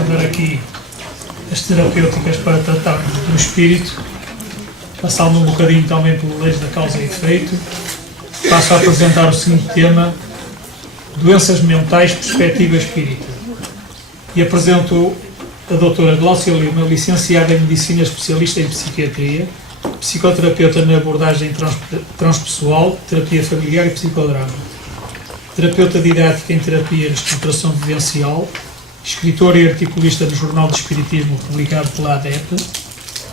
apresentar aqui as terapêuticas para tratar do espírito, passando um bocadinho também pelas leis da causa e efeito. Passo a apresentar o seguinte tema: doenças mentais, perspectiva espírita. E apresento a doutora Gláucia Lima, licenciada em Medicina, especialista em Psiquiatria, psicoterapeuta na abordagem transpessoal, terapia familiar e psicodrama, terapeuta didática em terapia de estruturação vivencial, escritora e articulista no Jornal do Espiritismo, publicado pela ADEP,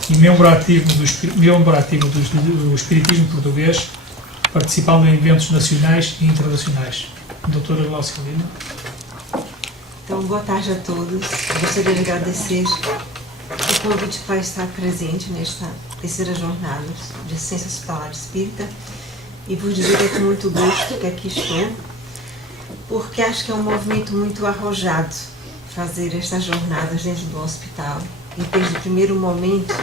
e membro ativo do Espiritismo português, participando em eventos nacionais e internacionais. Doutora Gláucia Lima. Então, boa tarde a todos. Gostaria de agradecer o convite para estar presente nesta terceira jornada de Ciência Hospitalar Espírita e vos dizer que é com muito gosto que aqui estou, porque acho que é um movimento muito arrojado fazer estas jornadas dentro do hospital. E desde o primeiro momento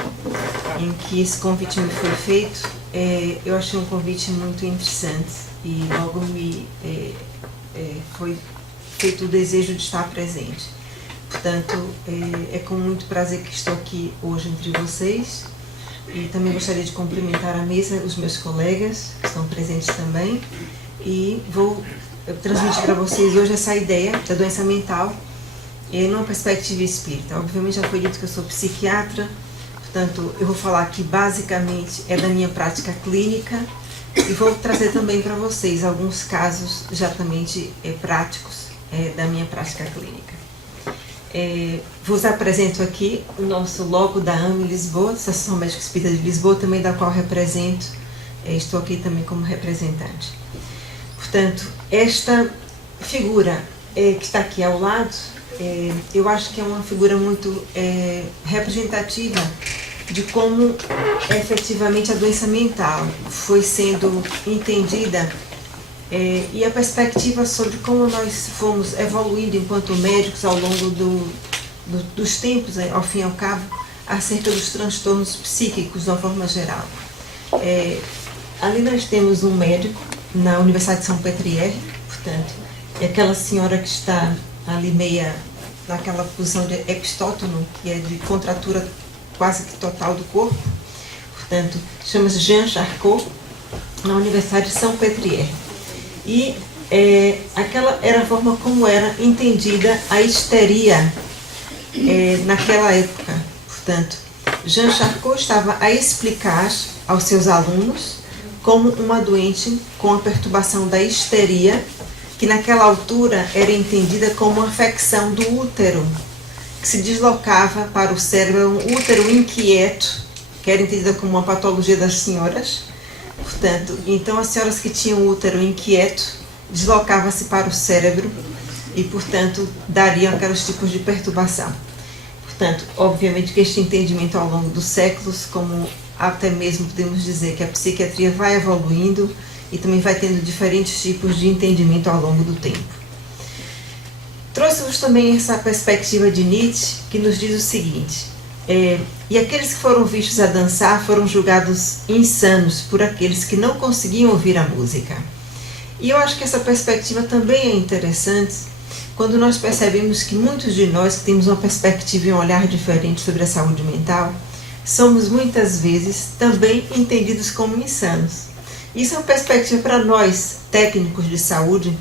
em que esse convite me foi feito, eu achei um convite muito interessante e logo me foi feito o desejo de estar presente. Portanto, é com muito prazer que estou aqui hoje entre vocês e também gostaria de cumprimentar a mesa, os meus colegas que estão presentes também, e vou transmitir para vocês hoje essa ideia da doença mental numa perspectiva espírita. Obviamente já foi dito que eu sou psiquiatra, portanto eu vou falar aqui basicamente da minha prática clínica e vou trazer também para vocês alguns casos exatamente práticos da minha prática clínica. Vos apresento aqui o nosso logo da AME Lisboa, Associação Médica Espírita de Lisboa, também da qual represento, estou aqui também como representante. Portanto, esta figura que está aqui ao lado, eu acho que é uma figura muito representativa de como efetivamente a doença mental foi sendo entendida e a perspectiva sobre como nós fomos evoluindo enquanto médicos ao longo dos tempos, ao fim e ao cabo, acerca dos transtornos psíquicos de uma forma geral. Ali nós temos um médico na Universidade de São Petrier, portanto, é aquela senhora que está ali meia naquela posição de epistótono, que é de contratura quase que total do corpo, portanto, chama-se Jean Charcot, na Universidade de São Petrier. E aquela era a forma como era entendida a histeria naquela época. Portanto, Jean Charcot estava a explicar aos seus alunos como uma doente com a perturbação da histeria, que naquela altura era entendida como uma afecção do útero, que se deslocava para o cérebro, um útero inquieto, que era entendida como uma patologia das senhoras. Portanto, então as senhoras que tinham útero inquieto deslocava-se para o cérebro e, portanto, dariam aqueles tipos de perturbação. Portanto, obviamente que este entendimento ao longo dos séculos, como até mesmo podemos dizer que a psiquiatria vai evoluindo e também vai tendo diferentes tipos de entendimento ao longo do tempo. Trouxe-vos também essa perspectiva de Nietzsche, que nos diz o seguinte: e aqueles que foram vistos a dançar foram julgados insanos por aqueles que não conseguiam ouvir a música. E eu acho que essa perspectiva também é interessante quando nós percebemos que muitos de nós que temos uma perspectiva e um olhar diferente sobre a saúde mental, somos muitas vezes também entendidos como insanos. Isso é uma perspectiva para nós, técnicos de saúde,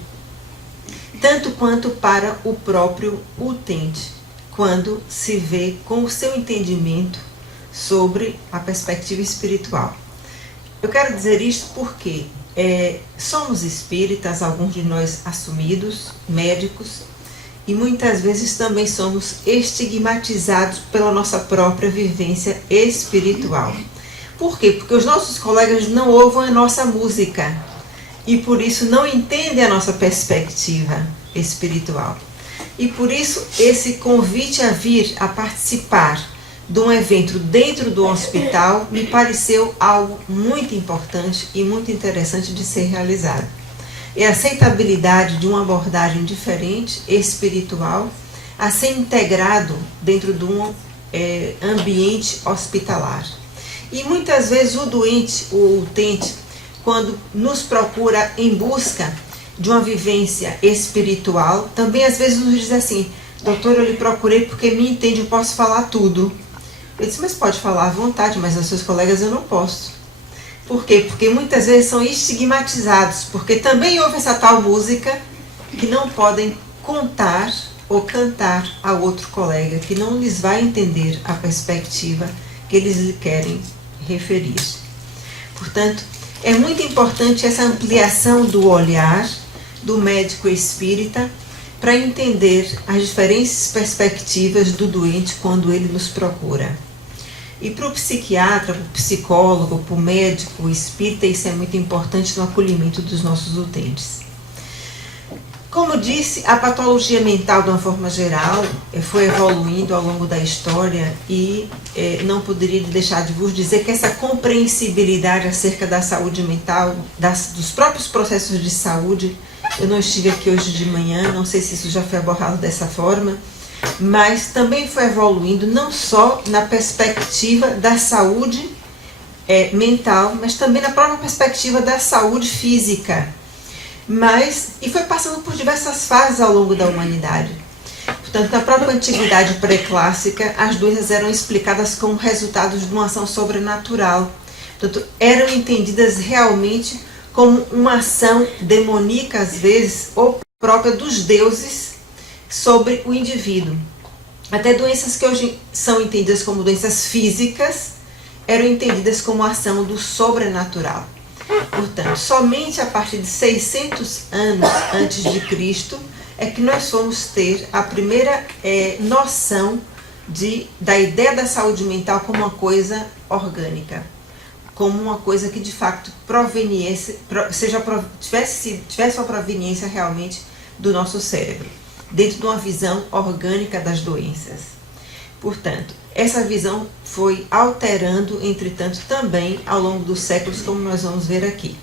tanto quanto para o próprio utente, quando se vê com o seu entendimento sobre a perspectiva espiritual. Eu quero dizer isto porque somos espíritas, alguns de nós assumidos, médicos, e muitas vezes também somos estigmatizados pela nossa própria vivência espiritual. Por quê? Porque os nossos colegas não ouvem a nossa música e por isso não entendem a nossa perspectiva espiritual. E por isso esse convite a vir a participar de um evento dentro do hospital me pareceu algo muito importante e muito interessante de ser realizado. É a aceitabilidade de uma abordagem diferente, espiritual, a ser integrado dentro de um ambiente hospitalar. E muitas vezes o doente, o utente, quando nos procura em busca de uma vivência espiritual, também às vezes nos diz assim: doutor, eu lhe procurei porque me entende, eu posso falar tudo. Eu disse, mas pode falar à vontade, mas aos seus colegas eu não posso. Por quê? Porque muitas vezes são estigmatizados, porque também houve essa tal música que não podem contar ou cantar ao outro colega, que não lhes vai entender a perspectiva que eles lhe querem referir. Portanto, é muito importante essa ampliação do olhar do médico espírita para entender as diferentes perspectivas do doente quando ele nos procura. E para o psiquiatra, para o psicólogo, para o médico espírita, isso é muito importante no acolhimento dos nossos utentes. Como disse, a patologia mental, de uma forma geral, foi evoluindo ao longo da história e não poderia deixar de vos dizer que essa compreensibilidade acerca da saúde mental, dos próprios processos de saúde, eu não estive aqui hoje de manhã, não sei se isso já foi abordado dessa forma, mas também foi evoluindo não só na perspectiva da saúde mental, mas também na própria perspectiva da saúde física. E foi passando por diversas fases ao longo da humanidade. Portanto, na própria antiguidade pré-clássica, as doenças eram explicadas como resultados de uma ação sobrenatural. Portanto, eram entendidas realmente como uma ação demoníaca, às vezes, ou própria dos deuses sobre o indivíduo. Até doenças que hoje são entendidas como doenças físicas, eram entendidas como ação do sobrenatural. Portanto, somente a partir de 600 anos antes de Cristo é que nós fomos ter a primeira noção da ideia da saúde mental como uma coisa orgânica, como uma coisa que de fato tivesse uma proveniência realmente do nosso cérebro, dentro de uma visão orgânica das doenças. Portanto, essa visão foi alterando, entretanto, também ao longo dos séculos, como nós vamos ver aqui.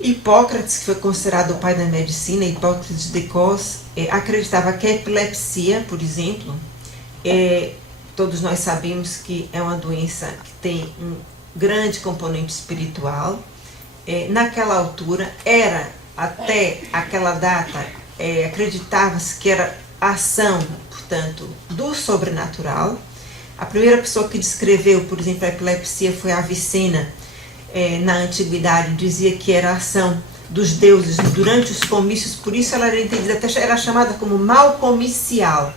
Hipócrates, que foi considerado o pai da medicina, Hipócrates de Cos, acreditava que a epilepsia, por exemplo, todos nós sabemos que é uma doença que tem um grande componente espiritual. Naquela altura, até aquela data, acreditava-se que era a ação, portanto, do sobrenatural. A primeira pessoa que descreveu, por exemplo, a epilepsia foi Avicena. Na antiguidade dizia que era a ação dos deuses durante os comícios, por isso ela era entendida, até era chamada como mal comicial.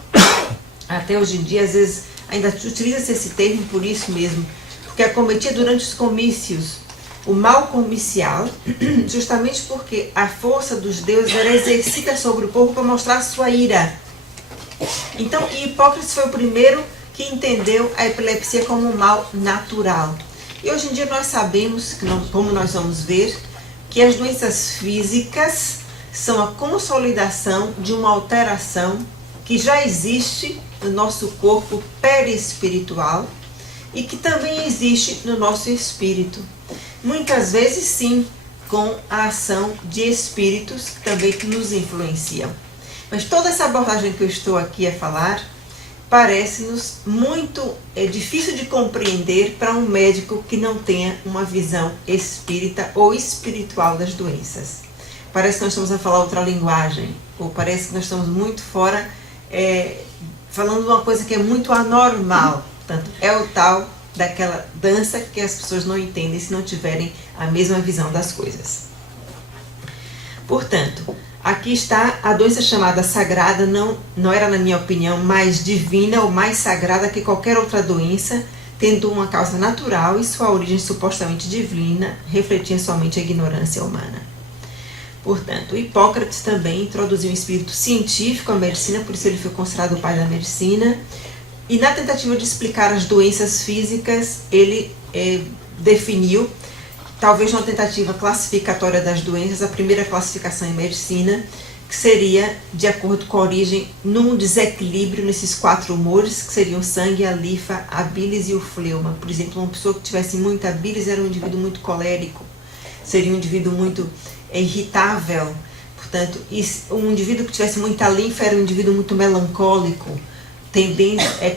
Até hoje em dia, às vezes, ainda utiliza-se esse termo por isso mesmo, porque acometia durante os comícios o mal comicial, justamente porque a força dos deuses era exercida sobre o povo para mostrar sua ira. Então, Hipócrates foi o primeiro que entendeu a epilepsia como um mal natural. E hoje em dia nós sabemos, como nós vamos ver, que as doenças físicas são a consolidação de uma alteração que já existe no nosso corpo perispiritual e que também existe no nosso espírito. Muitas vezes, sim, com a ação de espíritos que também nos influenciam. Mas toda essa abordagem que eu estou aqui a falar parece-nos muito difícil de compreender para um médico que não tenha uma visão espírita ou espiritual das doenças. Parece que nós estamos a falar outra linguagem, ou parece que nós estamos muito fora, falando de uma coisa que é muito anormal. Portanto, é o tal daquela dança que as pessoas não entendem se não tiverem a mesma visão das coisas. Portanto, aqui está a doença chamada sagrada, não era, na minha opinião, mais divina ou mais sagrada que qualquer outra doença, tendo uma causa natural e sua origem supostamente divina, refletia somente a ignorância humana. Portanto, Hipócrates também introduziu um espírito científico à medicina, por isso ele foi considerado o pai da medicina, e na tentativa de explicar as doenças físicas, ele definiu, talvez uma tentativa classificatória das doenças, a primeira classificação em medicina, que seria de acordo com a origem num desequilíbrio nesses 4 humores, que seriam o sangue, a linfa, a bilis e o fleuma. Por exemplo, uma pessoa que tivesse muita bilis era um indivíduo muito colérico, seria um indivíduo muito irritável. Portanto, um indivíduo que tivesse muita linfa era um indivíduo muito melancólico,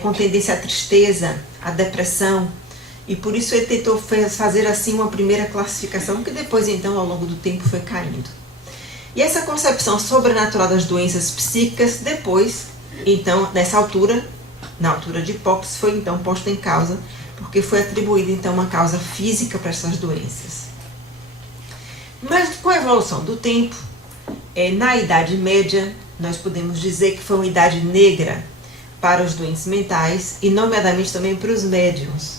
com tendência à tristeza, à depressão. E por isso ele tentou fazer assim uma primeira classificação, que depois então ao longo do tempo foi caindo. E essa concepção sobrenatural das doenças psíquicas depois então, nessa altura, na altura de Hipócrates, foi então posta em causa, porque foi atribuída então uma causa física para essas doenças. Mas com a evolução do tempo, na Idade Média, nós podemos dizer que foi uma idade negra para os doentes mentais e, nomeadamente, também para os médiuns.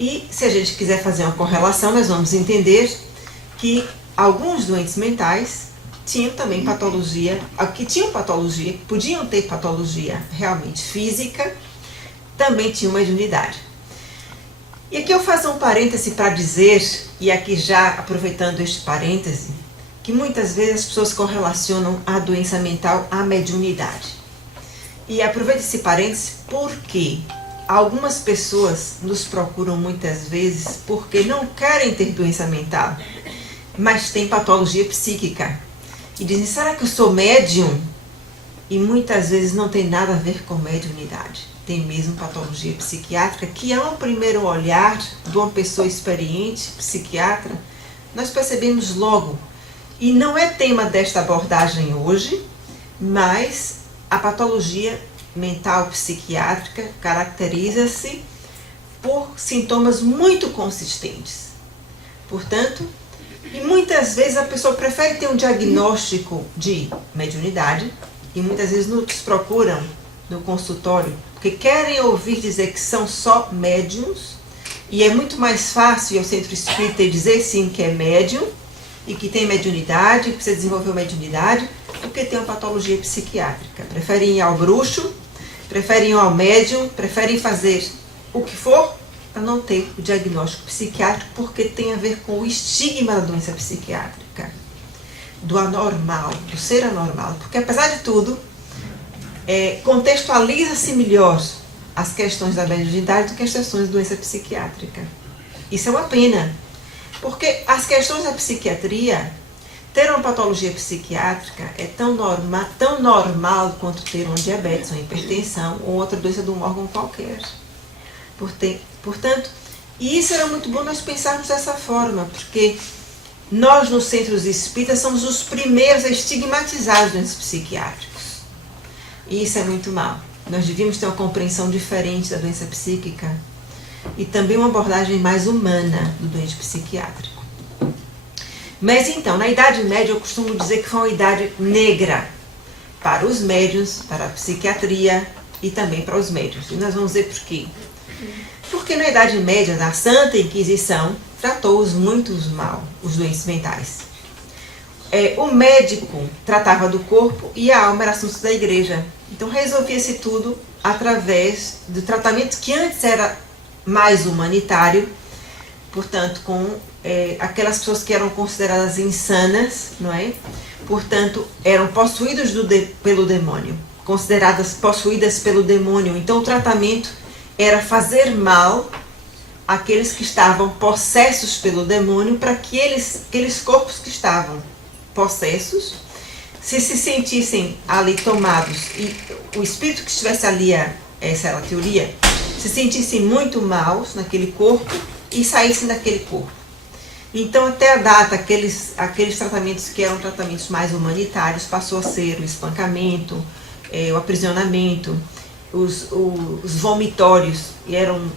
E, se a gente quiser fazer uma correlação, nós vamos entender que alguns doentes mentais tinham também patologia, que podiam ter patologia realmente física, também tinham mediunidade. E aqui eu faço um parêntese para dizer, e aqui já aproveitando este parêntese, que muitas vezes as pessoas correlacionam a doença mental à mediunidade. E aproveito esse parêntese porque algumas pessoas nos procuram muitas vezes porque não querem ter doença mental, mas têm patologia psíquica. E dizem, será que eu sou médium? E muitas vezes não tem nada a ver com mediunidade. Tem mesmo patologia psiquiátrica, que ao primeiro olhar de uma pessoa experiente, psiquiatra, nós percebemos logo. E não é tema desta abordagem hoje, mas a patologia mental psiquiátrica caracteriza-se por sintomas muito consistentes. Portanto, e muitas vezes a pessoa prefere ter um diagnóstico de mediunidade e muitas vezes nos procuram no consultório porque querem ouvir dizer que são só médiums e é muito mais fácil ir ao centro espírita e dizer sim que é médium e que tem mediunidade, que precisa desenvolver mediunidade, do que tem uma patologia psiquiátrica. Preferem ir ao bruxo, preferem ir ao médium, preferem fazer o que for para não ter o diagnóstico psiquiátrico, porque tem a ver com o estigma da doença psiquiátrica, do anormal, do ser anormal. Porque, apesar de tudo, contextualiza-se melhor as questões da mediunidade do que as questões da doença psiquiátrica. Isso é uma pena, porque as questões da psiquiatria, ter uma patologia psiquiátrica é tão normal quanto ter uma diabetes, uma hipertensão ou outra doença de um órgão qualquer. Portanto, e isso era muito bom nós pensarmos dessa forma, porque nós nos centros espíritas somos os primeiros a estigmatizar os doentes psiquiátricos. E isso é muito mal. Nós devíamos ter uma compreensão diferente da doença psíquica e também uma abordagem mais humana do doente psiquiátrico. Mas então, na Idade Média eu costumo dizer que foi uma idade negra para os médiuns, para a psiquiatria e também para os médiuns. E nós vamos ver por quê. Porque na Idade Média, na Santa Inquisição, tratou-os muito mal, os doentes mentais. O médico tratava do corpo e a alma era assunto da igreja. Então resolvia-se tudo através do tratamento que antes era mais humanitário, portanto, com aquelas pessoas que eram consideradas insanas, não é? Portanto, eram possuídas pelo demônio, consideradas possuídas pelo demônio. Então o tratamento era fazer mal àqueles que estavam possessos pelo demônio, para que aqueles corpos que estavam possessos se sentissem ali tomados, e o espírito que estivesse ali, essa era a teoria, se sentissem muito maus naquele corpo e saíssem daquele corpo. Então, até a data, aqueles tratamentos que eram tratamentos mais humanitários passou a ser o espancamento, o aprisionamento, os vomitórios, e eram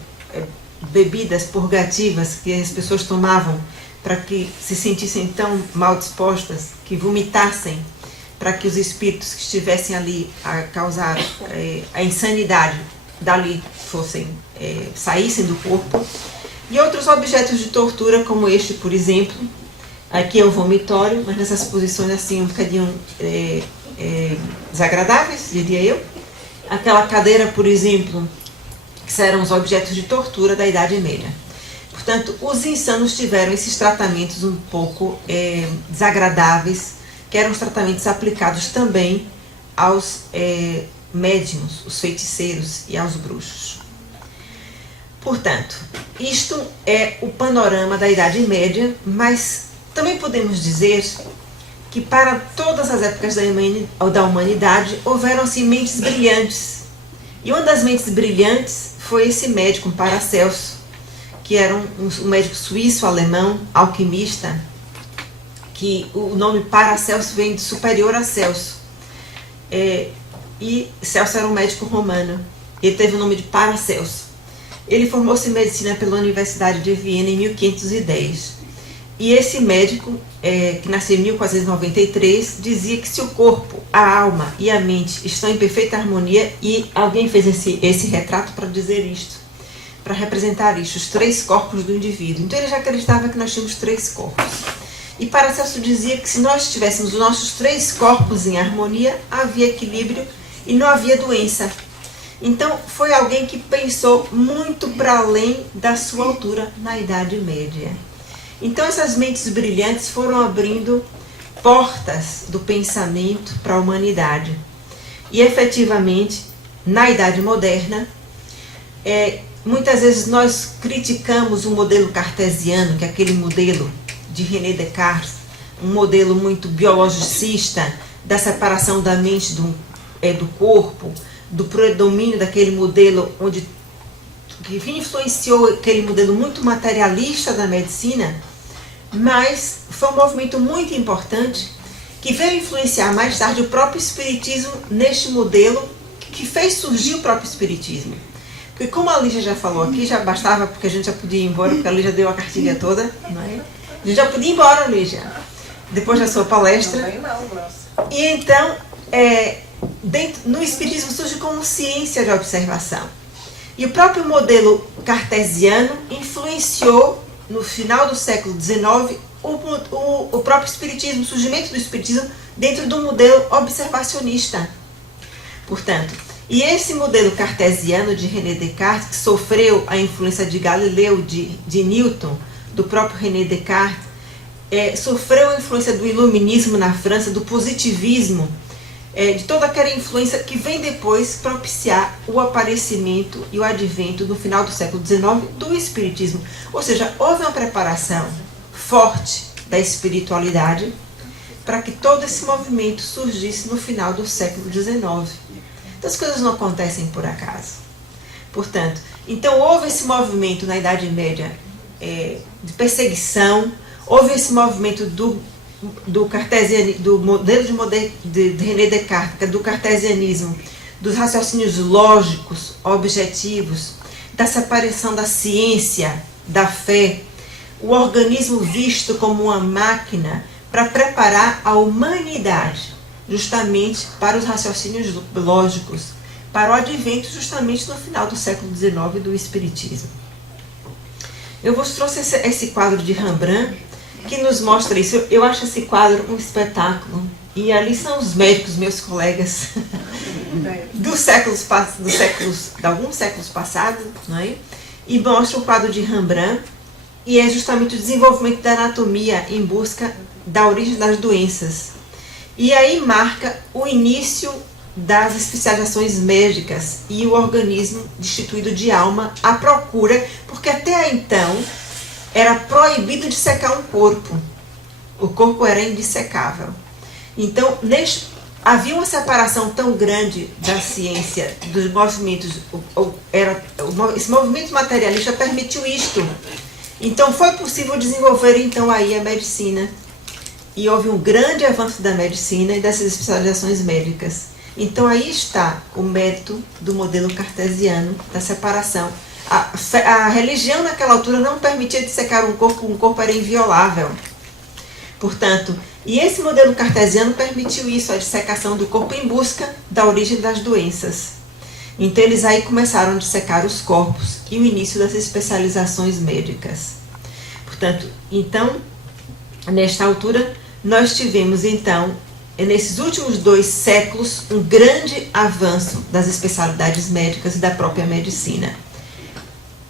bebidas purgativas que as pessoas tomavam para que se sentissem tão mal dispostas que vomitassem, para que os espíritos que estivessem ali a causar a insanidade dali saíssem do corpo. E outros objetos de tortura, como este, por exemplo. Aqui é o vomitório, mas nessas posições assim um bocadinho desagradáveis, diria eu. Aquela cadeira, por exemplo, que eram os objetos de tortura da Idade Média. Portanto, os insanos tiveram esses tratamentos um pouco desagradáveis, que eram os tratamentos aplicados também aos médiuns, os feiticeiros e aos bruxos. Portanto, isto é o panorama da Idade Média, mas também podemos dizer que para todas as épocas da humanidade houveram assim mentes brilhantes. E uma das mentes brilhantes foi esse médico, Paracelso, que era um médico suíço-alemão, alquimista, que o nome Paracelso vem de superior a Celso. e Celso era um médico romano. Ele teve o nome de Paracelso. Ele formou-se em medicina pela Universidade de Viena em 1510. E esse médico, que nasceu em 1493, dizia que se o corpo, a alma e a mente estão em perfeita harmonia, e alguém fez esse retrato para dizer isto, para representar isto, os 3 corpos do indivíduo. Então ele já acreditava que nós tínhamos 3 corpos. E Paracelso dizia que se nós tivéssemos os nossos 3 corpos em harmonia, havia equilíbrio e não havia doença. Então foi alguém que pensou muito para além da sua altura na Idade Média. Então essas mentes brilhantes foram abrindo portas do pensamento para a humanidade. E efetivamente, na Idade Moderna, muitas vezes nós criticamos o modelo cartesiano, que é aquele modelo de René Descartes, um modelo muito biologicista, da separação da mente do corpo, do predomínio daquele modelo que influenciou aquele modelo muito materialista da medicina, mas foi um movimento muito importante que veio influenciar mais tarde o próprio espiritismo neste modelo que fez surgir o próprio espiritismo. Porque como a Lígia já falou aqui, já bastava, porque a gente já podia ir embora, porque a Lígia deu a cartilha toda, não é? A gente já podia ir embora, Lígia, depois da sua palestra. E então, no espiritismo surge como ciência de observação. E o próprio modelo cartesiano influenciou, no final do século XIX, o próprio espiritismo, o surgimento do espiritismo dentro do modelo observacionista. Portanto, e esse modelo cartesiano de René Descartes, que sofreu a influência de Galileu, de Newton, do próprio René Descartes, sofreu a influência do iluminismo na França, do positivismo, de toda aquela influência que vem depois propiciar o aparecimento e o advento, no final do século XIX, do espiritismo. Ou seja, houve uma preparação forte da espiritualidade para que todo esse movimento surgisse no final do século XIX. Então as coisas não acontecem por acaso. Portanto, então houve esse movimento na Idade Média de perseguição, houve esse movimento do modelo de René Descartes, do cartesianismo, dos raciocínios lógicos, objetivos, da separação da ciência, da fé, o organismo visto como uma máquina para preparar a humanidade justamente para os raciocínios lógicos, para o advento justamente no final do século XIX do Espiritismo. Eu vos trouxe esse quadro de Rembrandt, que nos mostra isso. Eu acho esse quadro um espetáculo. E ali são os médicos, meus colegas, de alguns séculos passados, não é? E mostra o quadro de Rembrandt, e é justamente o desenvolvimento da anatomia em busca da origem das doenças. E aí marca o início das especializações médicas e o organismo destituído de alma à procura, porque até então era proibido de secar um corpo. O corpo era indissecável. Então, havia uma separação tão grande da ciência, dos movimentos, esse movimento materialista permitiu isto. Então, foi possível desenvolver então aí a medicina. E houve um grande avanço da medicina e dessas especializações médicas. Então, aí está o mérito do modelo cartesiano, da separação. A religião naquela altura não permitia dissecar um corpo era inviolável. Portanto, e esse modelo cartesiano permitiu isso, a dissecação do corpo em busca da origem das doenças. Então eles aí começaram a dissecar os corpos e o início das especializações médicas. Portanto, então, nesta altura, nós tivemos então, nesses últimos 2 séculos, um grande avanço das especialidades médicas e da própria medicina.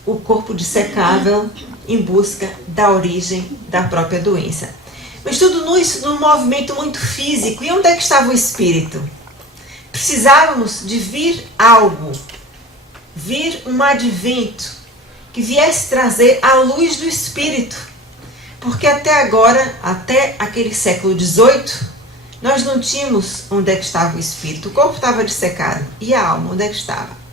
O corpo dissecável em busca da origem da própria doença. Mas tudo isso num movimento muito físico. E onde é que estava o espírito? Precisávamos de vir um advento que viesse trazer a luz do espírito. Porque até agora, até aquele século XVIII, nós não tínhamos onde é que estava o espírito. O corpo estava dissecado. E a alma, onde é que estava?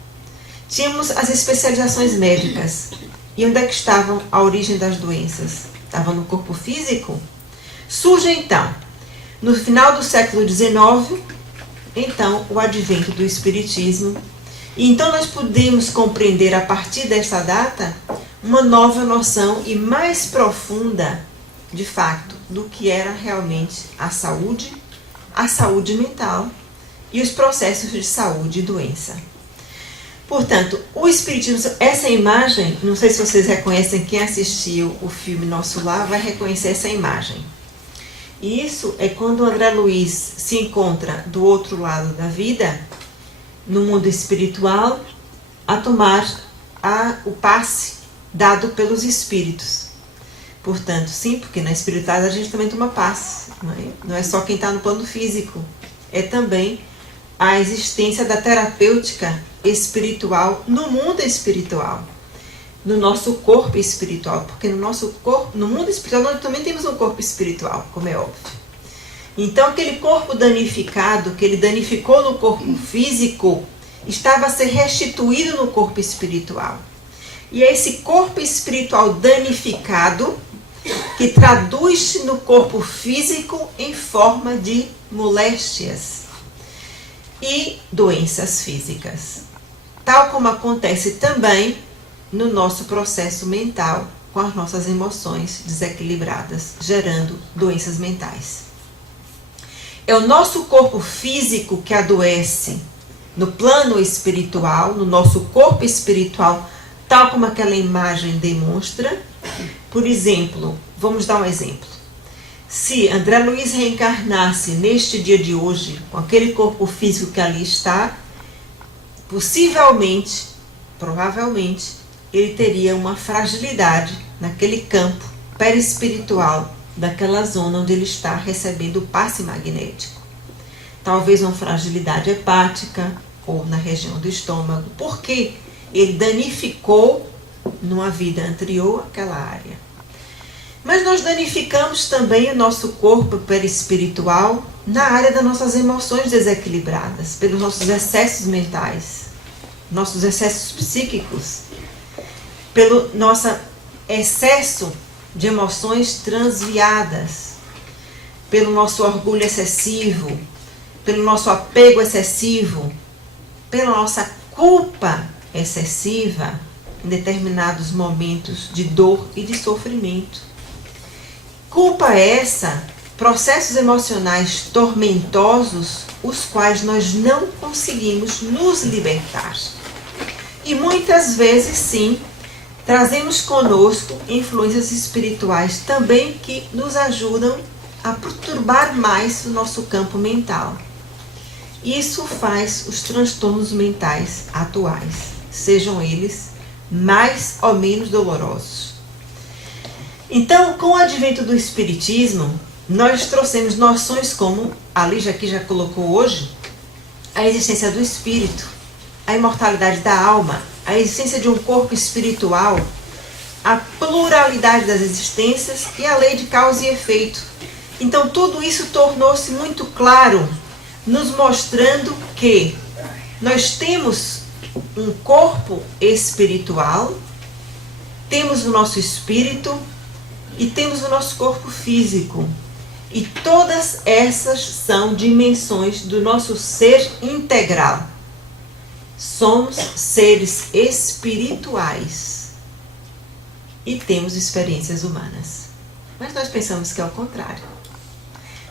Tínhamos as especializações médicas. E onde é que estavam a origem das doenças? Estava no corpo físico? Surge então, no final do século XIX, então, o advento do Espiritismo. E então nós podemos compreender, a partir desta data, uma nova noção e mais profunda, de fato, do que era realmente a saúde mental e os processos de saúde e doença. Portanto, o Espiritismo, essa imagem, não sei se vocês reconhecem, quem assistiu o filme Nosso Lar vai reconhecer essa imagem. E isso é quando o André Luiz se encontra do outro lado da vida, no mundo espiritual, a tomar o passe dado pelos espíritos. Portanto, sim, porque na espiritualidade a gente também toma passe, não é só quem está no plano físico, é também a existência da terapêutica espiritual no mundo espiritual, no nosso corpo espiritual, porque no nosso corpo, no mundo espiritual nós também temos um corpo espiritual, como é óbvio. Então aquele corpo danificado, que ele danificou no corpo físico, estava a ser restituído no corpo espiritual. E é esse corpo espiritual danificado que traduz-se no corpo físico em forma de moléstias e doenças físicas. Tal como acontece também no nosso processo mental, com as nossas emoções desequilibradas, gerando doenças mentais. É o nosso corpo físico que adoece no plano espiritual, no nosso corpo espiritual, tal como aquela imagem demonstra. Por exemplo, vamos dar um exemplo. Se André Luiz reencarnasse neste dia de hoje, com aquele corpo físico que ali está, possivelmente, provavelmente, ele teria uma fragilidade naquele campo perispiritual, daquela zona onde ele está recebendo o passe magnético. Talvez uma fragilidade hepática ou na região do estômago, porque ele danificou numa vida anterior aquela área. Mas nós danificamos também o nosso corpo perispiritual na área das nossas emoções desequilibradas, pelos nossos excessos mentais, nossos excessos psíquicos, pelo nosso excesso de emoções transviadas, pelo nosso orgulho excessivo, pelo nosso apego excessivo, pela nossa culpa excessiva em determinados momentos de dor e de sofrimento. Culpa essa, processos emocionais tormentosos, os quais nós não conseguimos nos libertar. E muitas vezes, sim, trazemos conosco influências espirituais também que nos ajudam a perturbar mais o nosso campo mental. Isso faz os transtornos mentais atuais, sejam eles mais ou menos dolorosos. Então, com o advento do Espiritismo, nós trouxemos noções como, a Lígia aqui já colocou hoje, a existência do espírito, a imortalidade da alma, a existência de um corpo espiritual, a pluralidade das existências e a lei de causa e efeito. Então tudo isso tornou-se muito claro, nos mostrando que nós temos um corpo espiritual, temos o nosso espírito e temos o nosso corpo físico. E todas essas são dimensões do nosso ser integral. Somos seres espirituais e temos experiências humanas. Mas nós pensamos que é o contrário.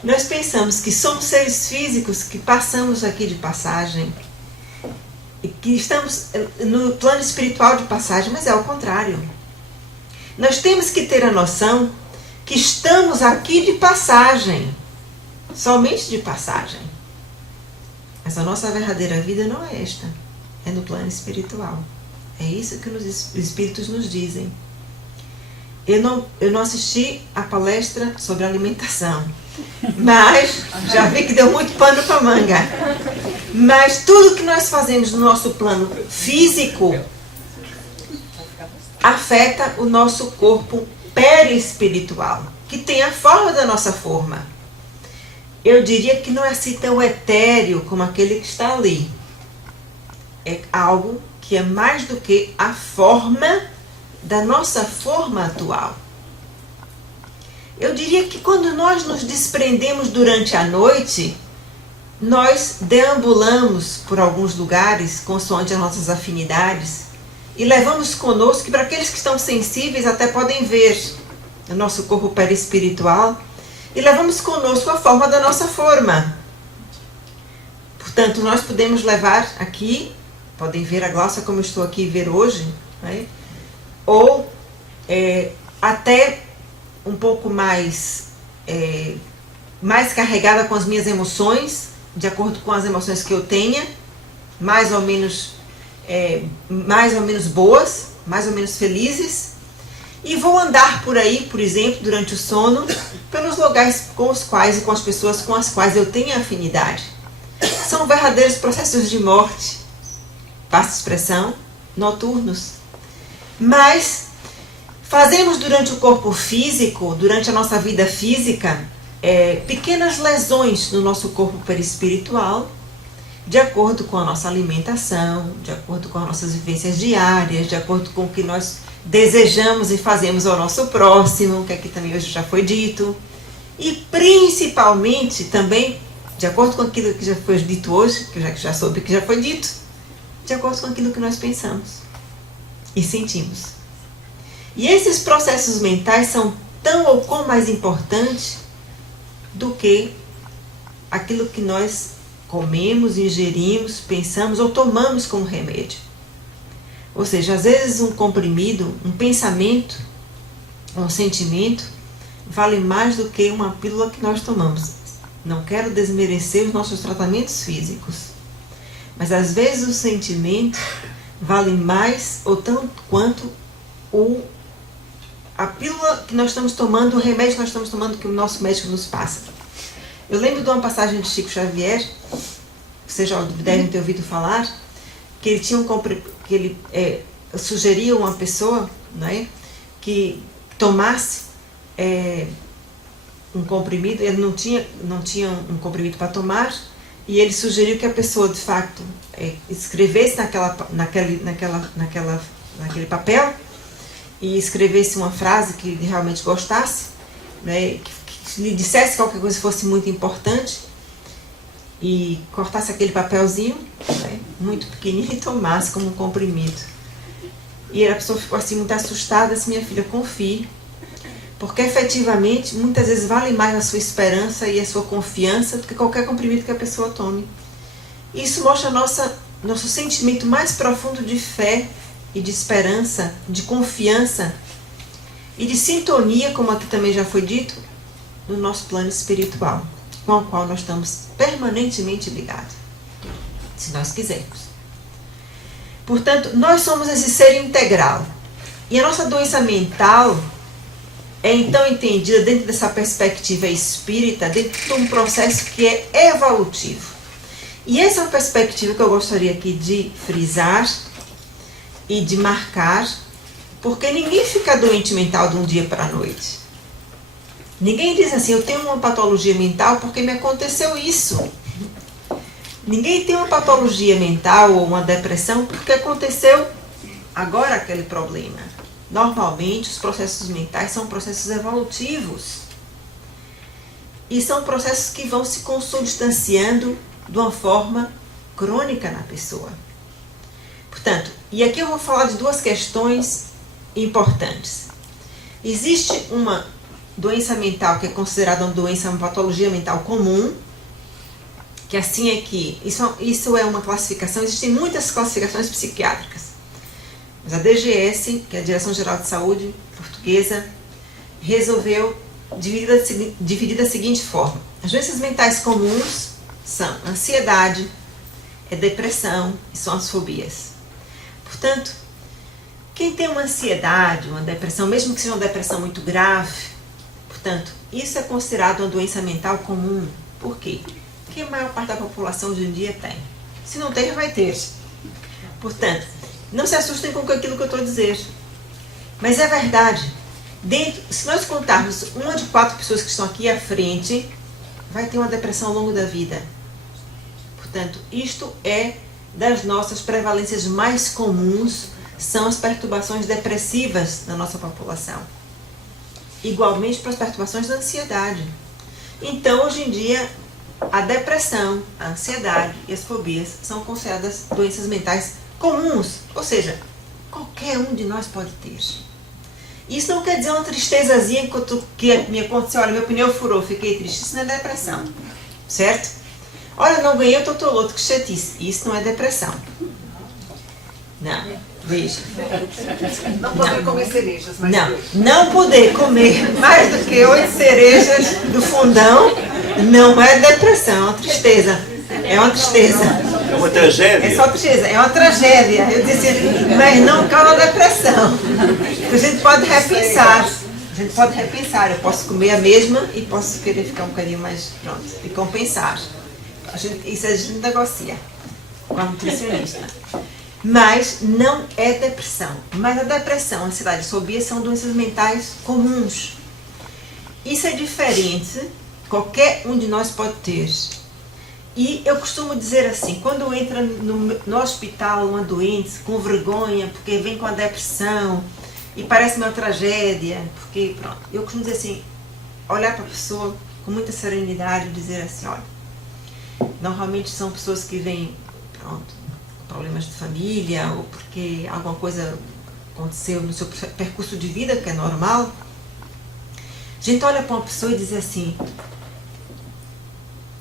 Nós pensamos que somos seres físicos que passamos aqui de passagem e que estamos no plano espiritual de passagem, mas é o contrário. Nós temos que ter a noção que estamos aqui de passagem, somente de passagem. Mas a nossa verdadeira vida não é esta. É no plano espiritual. É isso que os espíritos nos dizem. Eu não assisti a palestra sobre alimentação, mas já vi que deu muito pano para manga. Mas tudo que nós fazemos no nosso plano físico afeta o nosso corpo perispiritual, que tem a forma da nossa forma. Eu diria que não é assim tão etéreo como aquele que está ali. É algo que é mais do que a forma da nossa forma atual. Eu diria que quando nós nos desprendemos durante a noite, nós deambulamos por alguns lugares, consoante as nossas afinidades, e levamos conosco, que para aqueles que estão sensíveis até podem ver o nosso corpo perispiritual, e levamos conosco a forma da nossa forma. Portanto, nós podemos levar aqui, podem ver a Glaucia como eu estou aqui ver hoje, né? Ou até um pouco mais carregada com as minhas emoções, de acordo com as emoções que eu tenha, mais ou menos boas, mais ou menos felizes, e vou andar por aí, por exemplo, durante o sono, pelos lugares com os quais e com as pessoas com as quais eu tenho afinidade. São verdadeiros processos de morte, passa a expressão, noturnos. Mas fazemos durante o corpo físico, durante a nossa vida física, pequenas lesões no nosso corpo perispiritual, de acordo com a nossa alimentação, de acordo com as nossas vivências diárias, de acordo com o que nós desejamos e fazemos ao nosso próximo, que aqui também hoje já foi dito, e principalmente também, de acordo com aquilo que já foi dito hoje, que eu já soube que já foi dito, de acordo com aquilo que nós pensamos e sentimos. E esses processos mentais são tão ou quão mais importantes do que aquilo que nós comemos, ingerimos, pensamos ou tomamos como remédio. Ou seja, às vezes um comprimido, um pensamento, um sentimento, vale mais do que uma pílula que nós tomamos. Não quero desmerecer os nossos tratamentos físicos, mas às vezes o sentimento vale mais ou tanto quanto a pílula que nós estamos tomando, o remédio que nós estamos tomando, que o nosso médico nos passa. Eu lembro de uma passagem de Chico Xavier, vocês já devem ter ouvido falar, que ele tinha sugeria uma pessoa, né, que tomasse um comprimido. Ele não tinha um comprimido para tomar, e ele sugeriu que a pessoa de fato escrevesse naquele papel, e escrevesse uma frase que ele realmente gostasse, né, que lhe dissesse qualquer coisa que fosse muito importante, e cortasse aquele papelzinho, né, muito pequenininho, e tomasse como um comprimido. E a pessoa ficou assim muito assustada, disse: minha filha, confie, porque efetivamente muitas vezes vale mais a sua esperança e a sua confiança do que qualquer comprimido que a pessoa tome. Isso mostra nosso sentimento mais profundo de fé e de esperança, de confiança e de sintonia, como aqui também já foi dito, no nosso plano espiritual, com o qual nós estamos permanentemente ligados, se nós quisermos. Portanto, nós somos esse ser integral. E a nossa doença mental é então entendida dentro dessa perspectiva espírita, dentro de um processo que é evolutivo. E essa é uma perspectiva que eu gostaria aqui de frisar e de marcar, porque ninguém fica doente mental de um dia para a noite. Ninguém diz assim: eu tenho uma patologia mental porque me aconteceu isso. Ninguém tem uma patologia mental ou uma depressão porque aconteceu agora aquele problema. Normalmente, os processos mentais são processos evolutivos. E são processos que vão se consubstanciando de uma forma crônica na pessoa. Portanto, e aqui eu vou falar de duas questões importantes. Existe uma doença mental que é considerada uma patologia mental comum, que assim é que, isso é uma classificação, existem muitas classificações psiquiátricas, mas a DGS, que é a Direção Geral de Saúde Portuguesa, resolveu dividir da seguinte forma: as doenças mentais comuns são ansiedade, depressão e são as fobias. Portanto, quem tem uma ansiedade, uma depressão, mesmo que seja uma depressão muito grave, portanto, isso é considerado uma doença mental comum. Por quê? Porque a maior parte da população hoje em dia tem. Se não tem, vai ter. Portanto, não se assustem com aquilo que eu estou a dizer. Mas é verdade. Se nós contarmos 1 de 4 pessoas que estão aqui à frente, vai ter uma depressão ao longo da vida. Portanto, isto é das nossas prevalências mais comuns, são as perturbações depressivas na nossa população. Igualmente para as perturbações da ansiedade. Então, hoje em dia, a depressão, a ansiedade e as fobias são consideradas doenças mentais comuns, ou seja, qualquer um de nós pode ter. Isso não quer dizer uma tristezazinha que me aconteceu, olha, meu pneu furou, fiquei triste. Isso não é depressão, certo? Olha, não ganhei o totoloto, que chatice. Isso não é depressão. Não, veja. Não poder comer cerejas, mas Não poder comer mais do que 8 cerejas do fundão não é depressão, é uma tristeza. É uma tristeza. É uma tragédia. É só tristeza, é uma tragédia. Eu disse, mas não causa depressão. A gente pode repensar. A gente pode repensar. Eu posso comer a mesma e posso querer ficar um bocadinho mais pronto. E compensar. Isso a gente negocia com a nutricionista. Mas não é depressão. Mas a depressão, a ansiedade e a fobia são doenças mentais comuns. Isso é diferente. Qualquer um de nós pode ter. E eu costumo dizer assim, quando entra no hospital uma doente com vergonha, porque vem com a depressão e parece uma tragédia, porque pronto, eu costumo dizer assim, olhar para a pessoa com muita serenidade e dizer assim, olha, normalmente são pessoas que vêm, pronto, com problemas de família ou porque alguma coisa aconteceu no seu percurso de vida, que é normal. A gente olha para uma pessoa e diz assim,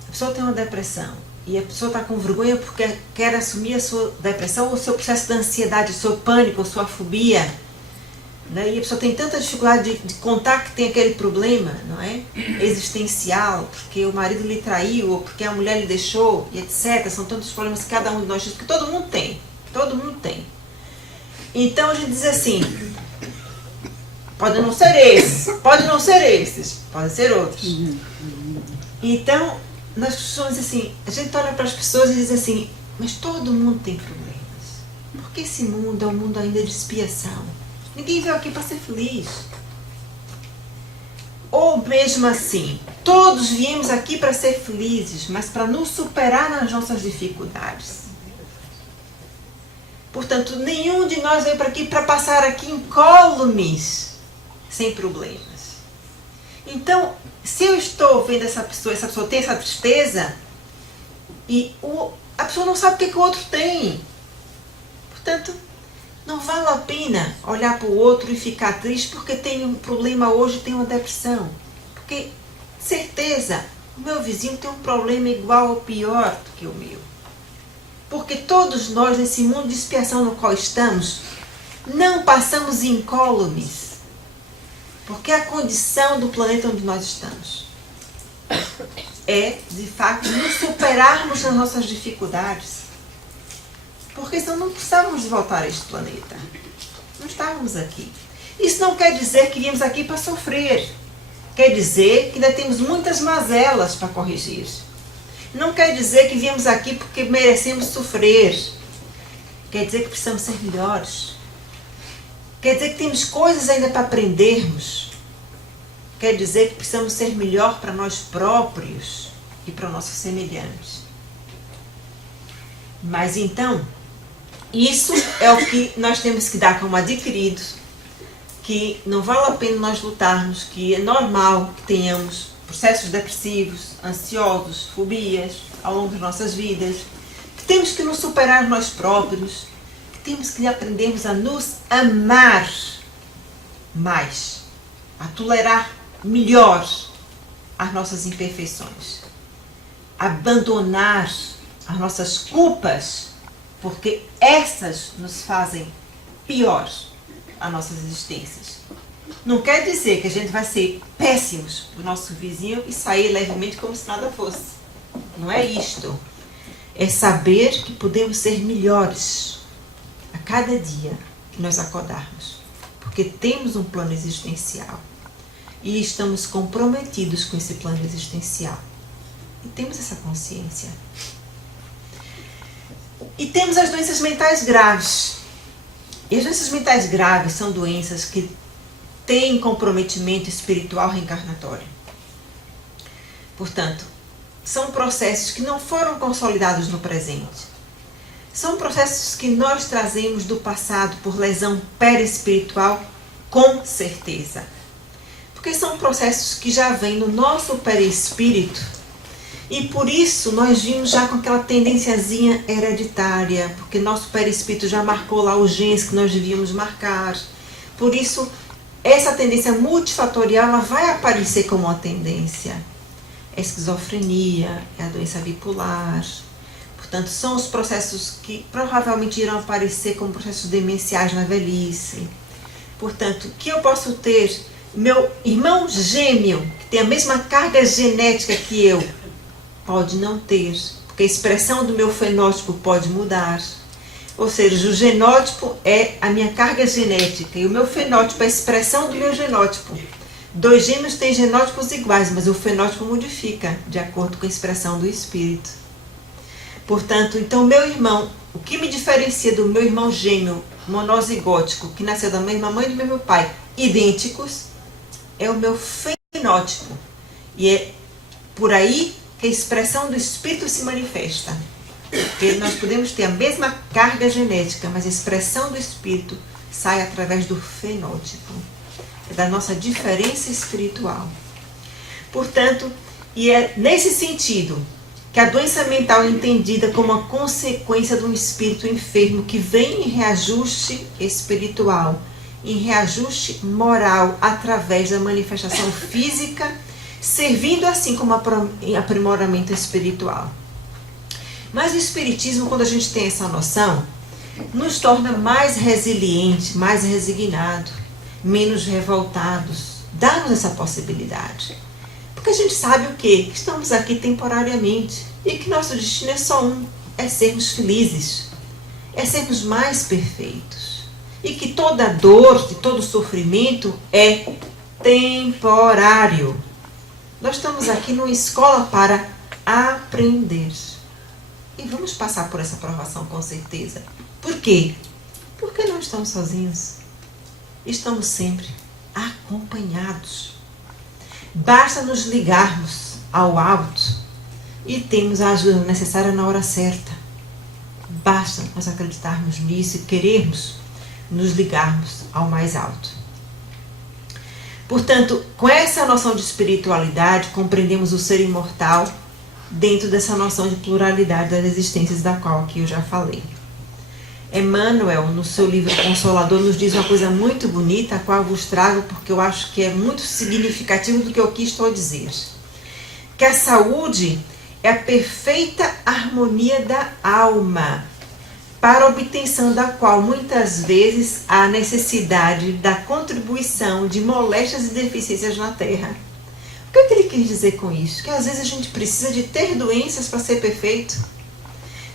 a pessoa tem uma depressão e a pessoa está com vergonha porque quer assumir a sua depressão ou o seu processo de ansiedade, o seu pânico, a sua fobia, né? E a pessoa tem tanta dificuldade de contar que tem aquele problema, não é? Existencial, porque o marido lhe traiu ou porque a mulher lhe deixou e etc. São tantos problemas que cada um de nós tem, que todo mundo tem. Então a gente diz assim, pode não ser esses, podem ser outros. Então, nós costumamos dizer assim, a gente olha para as pessoas e diz assim, mas todo mundo tem problemas. Porque esse mundo é um mundo ainda de expiação. Ninguém veio aqui para ser feliz. Ou mesmo assim, todos viemos aqui para ser felizes, mas para nos superar nas nossas dificuldades. Portanto, nenhum de nós veio para aqui para passar aqui incólumes, sem problemas. Então, se eu estou vendo essa pessoa tem essa tristeza, e a pessoa não sabe o que o outro tem. Portanto, não vale a pena olhar para o outro e ficar triste porque tem um problema hoje, tem uma depressão. Porque, certeza, o meu vizinho tem um problema igual ou pior do que o meu. Porque todos nós, nesse mundo de expiação no qual estamos, não passamos incólumes. Porque a condição do planeta onde nós estamos é, de fato, nos superarmos nas nossas dificuldades. Porque senão não precisávamos voltar a este planeta. Não estávamos aqui. Isso não quer dizer que viemos aqui para sofrer. Quer dizer que ainda temos muitas mazelas para corrigir. Não quer dizer que viemos aqui porque merecemos sofrer. Quer dizer que precisamos ser melhores. Quer dizer que temos coisas ainda para aprendermos. Quer dizer que precisamos ser melhor para nós próprios e para nossos semelhantes. Mas então, isso é o que nós temos que dar como adquirido, que não vale a pena nós lutarmos, que é normal que tenhamos processos depressivos, ansiosos, fobias ao longo das nossas vidas, que temos que nos superar nós próprios, que temos que aprendermos a nos amar mais, a tolerar melhor as nossas imperfeições, abandonar as nossas culpas, porque essas nos fazem pior as nossas existências. Não quer dizer que a gente vai ser péssimos para o nosso vizinho e sair levemente como se nada fosse. Não é isto. É saber que podemos ser melhores a cada dia que nós acordarmos. Porque temos um plano existencial e estamos comprometidos com esse plano existencial. E temos essa consciência. E temos as doenças mentais graves. E as doenças mentais graves são doenças que têm comprometimento espiritual reencarnatório. Portanto, são processos que não foram consolidados no presente. São processos que nós trazemos do passado por lesão perispiritual, com certeza. Porque são processos que já vêm no nosso perispírito E por isso nós vimos já com aquela tendênciazinha hereditária, porque nosso perispírito já marcou lá os genes que nós devíamos marcar. Por isso, essa tendência multifatorial ela vai aparecer como uma tendência. É a esquizofrenia, é a doença bipolar. Portanto, são os processos que provavelmente irão aparecer como processos demenciais na velhice. Portanto, que eu posso ter meu irmão gêmeo, que tem a mesma carga genética que eu, pode não ter, porque a expressão do meu fenótipo pode mudar. Ou seja, o genótipo é a minha carga genética e o meu fenótipo é a expressão do meu genótipo. Dois gêmeos têm genótipos iguais, mas o fenótipo modifica de acordo com a expressão do espírito. Portanto, então meu irmão, o que me diferencia do meu irmão gêmeo monozigótico, que nasceu da mesma mãe e do mesmo pai, idênticos, é o meu fenótipo. E é por aí que a expressão do espírito se manifesta. Porque nós podemos ter a mesma carga genética, mas a expressão do espírito sai através do fenótipo. É da nossa diferença espiritual. Portanto, e é nesse sentido que a doença mental é entendida como uma consequência de um espírito enfermo que vem em reajuste espiritual, em reajuste moral, através da manifestação física, servindo assim como aprimoramento espiritual. Mas o Espiritismo, quando a gente tem essa noção, nos torna mais resiliente, mais resignado, menos revoltados. Dá-nos essa possibilidade. Porque a gente sabe o quê? Que estamos aqui temporariamente e que nosso destino é só um, é sermos felizes, é sermos mais perfeitos. E que toda dor e todo sofrimento é temporário. Nós estamos aqui numa escola para aprender. E vamos passar por essa provação com certeza. Por quê? Porque não estamos sozinhos. Estamos sempre acompanhados. Basta nos ligarmos ao alto e temos a ajuda necessária na hora certa. Basta nós acreditarmos nisso e querermos nos ligarmos ao mais alto. Portanto, com essa noção de espiritualidade, compreendemos o ser imortal dentro dessa noção de pluralidade das existências da qual aqui eu já falei. Emmanuel, no seu livro Consolador, nos diz uma coisa muito bonita, a qual eu vos trago porque eu acho que é muito significativo do que eu aqui estou a dizer. Que a saúde é a perfeita harmonia da alma, para a obtenção da qual muitas vezes há necessidade da contribuição de moléstias e deficiências na Terra. O que é que ele quis dizer com isso? Que às vezes a gente precisa de ter doenças para ser perfeito.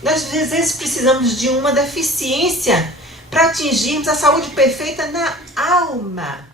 Nós às vezes precisamos de uma deficiência para atingirmos a saúde perfeita na alma.